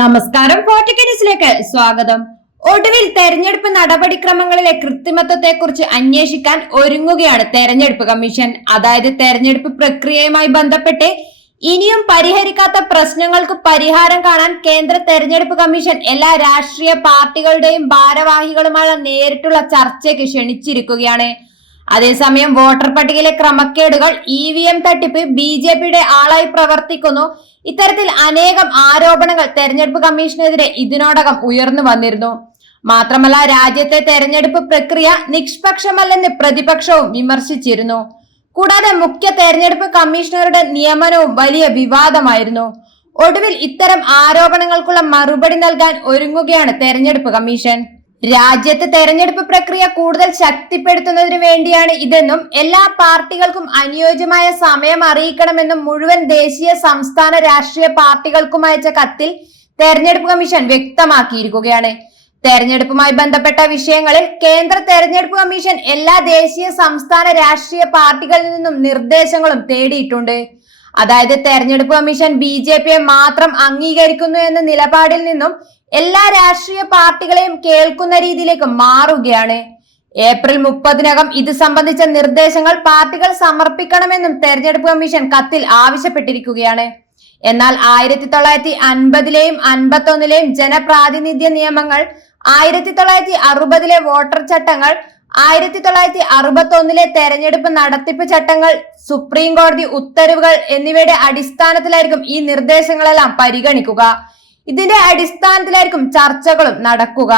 നമസ്കാരം ഫോർട്ടിക്കൻസിലേക്ക് സ്വാഗതം. ഒടുവിൽ തെരഞ്ഞെടുപ്പ് നടപടിക്രമങ്ങളിലെ കൃത്രിമത്വത്തെക്കുറിച്ച് അന്വേഷിക്കാൻ ഒരുങ്ങുകയാണ് തെരഞ്ഞെടുപ്പ് കമ്മീഷൻ. അതായത് തെരഞ്ഞെടുപ്പ് പ്രക്രിയയുമായി ബന്ധപ്പെട്ട് ഇനിയും പരിഹരിക്കാത്ത പ്രശ്നങ്ങൾക്ക് പരിഹാരം കാണാൻ കേന്ദ്ര തെരഞ്ഞെടുപ്പ് കമ്മീഷൻ എല്ലാ രാഷ്ട്രീയ പാർട്ടികളുടെയും ഭാരവാഹികളുമായുള്ള നേരിട്ടുള്ള ചർച്ചയ്ക്ക് ക്ഷണിച്ചിരിക്കുകയാണ്. അതേസമയം വോട്ടർ പട്ടികയിലെ ക്രമക്കേടുകൾ ഇ വി എം തട്ടിപ്പ് ബി ജെ പിയുടെ ആളായി പ്രവർത്തിക്കുന്നു. ഇത്തരത്തിൽ അനേകം ആരോപണങ്ങൾ തെരഞ്ഞെടുപ്പ് കമ്മീഷനെതിരെ ഇതിനോടകം ഉയർന്നു വന്നിരുന്നു. മാത്രമല്ല രാജ്യത്തെ തെരഞ്ഞെടുപ്പ് പ്രക്രിയ നിഷ്പക്ഷമല്ലെന്ന് പ്രതിപക്ഷവും വിമർശിച്ചിരുന്നു. കൂടാതെ മുഖ്യ തെരഞ്ഞെടുപ്പ് കമ്മീഷണറുടെ നിയമനവും വലിയ വിവാദമായിരുന്നു. ഒടുവിൽ ഇത്തരം ആരോപണങ്ങൾക്കുള്ള മറുപടി നൽകാൻ ഒരുങ്ങുകയാണ് തെരഞ്ഞെടുപ്പ് കമ്മീഷൻ. രാജ്യത്ത് തെരഞ്ഞെടുപ്പ് പ്രക്രിയ കൂടുതൽ ശക്തിപ്പെടുത്തുന്നതിനു വേണ്ടിയാണ് ഇതെന്നും എല്ലാ പാർട്ടികൾക്കും അനുയോജ്യമായ സമയം അറിയിക്കണമെന്നും മുഴുവൻ ദേശീയ സംസ്ഥാന രാഷ്ട്രീയ പാർട്ടികൾക്കും അയച്ച കത്തിൽ തെരഞ്ഞെടുപ്പ് കമ്മീഷൻ വ്യക്തമാക്കിയിരിക്കുകയാണ്. തെരഞ്ഞെടുപ്പുമായി ബന്ധപ്പെട്ട വിഷയങ്ങളിൽ കേന്ദ്ര തെരഞ്ഞെടുപ്പ് കമ്മീഷൻ എല്ലാ ദേശീയ സംസ്ഥാന രാഷ്ട്രീയ പാർട്ടികളിൽ നിന്നും നിർദ്ദേശങ്ങളും തേടിയിട്ടുണ്ട്. അതായത് തെരഞ്ഞെടുപ്പ് കമ്മീഷൻ ബി ജെ പിയെ മാത്രം അംഗീകരിക്കുന്നു എന്ന നിലപാടിൽ നിന്നും എല്ലാ രാഷ്ട്രീയ പാർട്ടികളെയും കേൾക്കുന്ന രീതിയിലേക്ക് മാറുകയാണ്. ഏപ്രിൽ മുപ്പതിനകം ഇത് സംബന്ധിച്ച നിർദ്ദേശങ്ങൾ പാർട്ടികൾ സമർപ്പിക്കണമെന്നും തെരഞ്ഞെടുപ്പ് കമ്മീഷൻ കത്തിൽ ആവശ്യപ്പെട്ടിരിക്കുകയാണ്. എന്നാൽ ആയിരത്തി തൊള്ളായിരത്തി അൻപതിലെയും അൻപത്തി ഒന്നിലെയും ജനപ്രാതിനിധ്യ നിയമങ്ങൾ ആയിരത്തി തൊള്ളായിരത്തി അറുപതിലെ വോട്ടർ ചട്ടങ്ങൾ ആയിരത്തി തൊള്ളായിരത്തി അറുപത്തി ഒന്നിലെ തെരഞ്ഞെടുപ്പ് നടത്തിപ്പ് ചട്ടങ്ങൾ സുപ്രീം കോടതി ഉത്തരവുകൾ എന്നിവയുടെ അടിസ്ഥാനത്തിലായിരിക്കും ഈ നിർദ്ദേശങ്ങളെല്ലാം പരിഗണിക്കുക. ഇതിന്റെ അടിസ്ഥാനത്തിലായിരിക്കും ചർച്ചകളും നടക്കുക.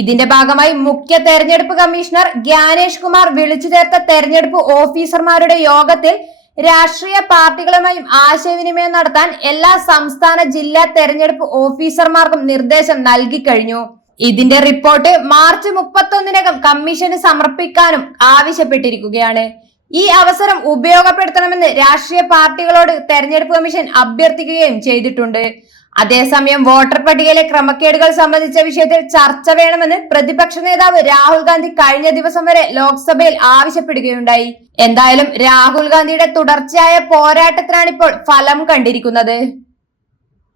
ഇതിന്റെ ഭാഗമായി മുഖ്യ തെരഞ്ഞെടുപ്പ് കമ്മീഷണർ ജ്ഞാനേഷ് കുമാർ വിളിച്ചു ചേർത്ത തെരഞ്ഞെടുപ്പ് ഓഫീസർമാരുടെ യോഗത്തിൽ രാഷ്ട്രീയ പാർട്ടികളുമായും ആശയവിനിമയം നടത്താൻ എല്ലാ സംസ്ഥാന ജില്ലാ തെരഞ്ഞെടുപ്പ് ഓഫീസർമാർക്കും നിർദ്ദേശം നൽകി കഴിഞ്ഞു. ഇതിന്റെ റിപ്പോർട്ട് മാർച്ച് മുപ്പത്തൊന്നിനകം കമ്മീഷന് സമർപ്പിക്കാനും ആവശ്യപ്പെട്ടിരിക്കുകയാണ്. ഈ അവസരം ഉപയോഗപ്പെടുത്തണമെന്ന് രാഷ്ട്രീയ പാർട്ടികളോട് തെരഞ്ഞെടുപ്പ് കമ്മീഷൻ അഭ്യർത്ഥിക്കുകയും ചെയ്തിട്ടുണ്ട്. അതേസമയം വോട്ടർ പട്ടികയിലെ ക്രമക്കേടുകൾ സംബന്ധിച്ച വിഷയത്തിൽ ചർച്ച വേണമെന്ന് പ്രതിപക്ഷ നേതാവ് രാഹുൽ ഗാന്ധി കഴിഞ്ഞ ദിവസം വരെ ലോക്സഭയിൽ ആവശ്യപ്പെടുകയുണ്ടായി. എന്തായാലും രാഹുൽ ഗാന്ധിയുടെ തുടർച്ചയായ പോരാട്ടത്തിനാണ് ഇപ്പോൾ ഫലം കണ്ടിരിക്കുന്നത്.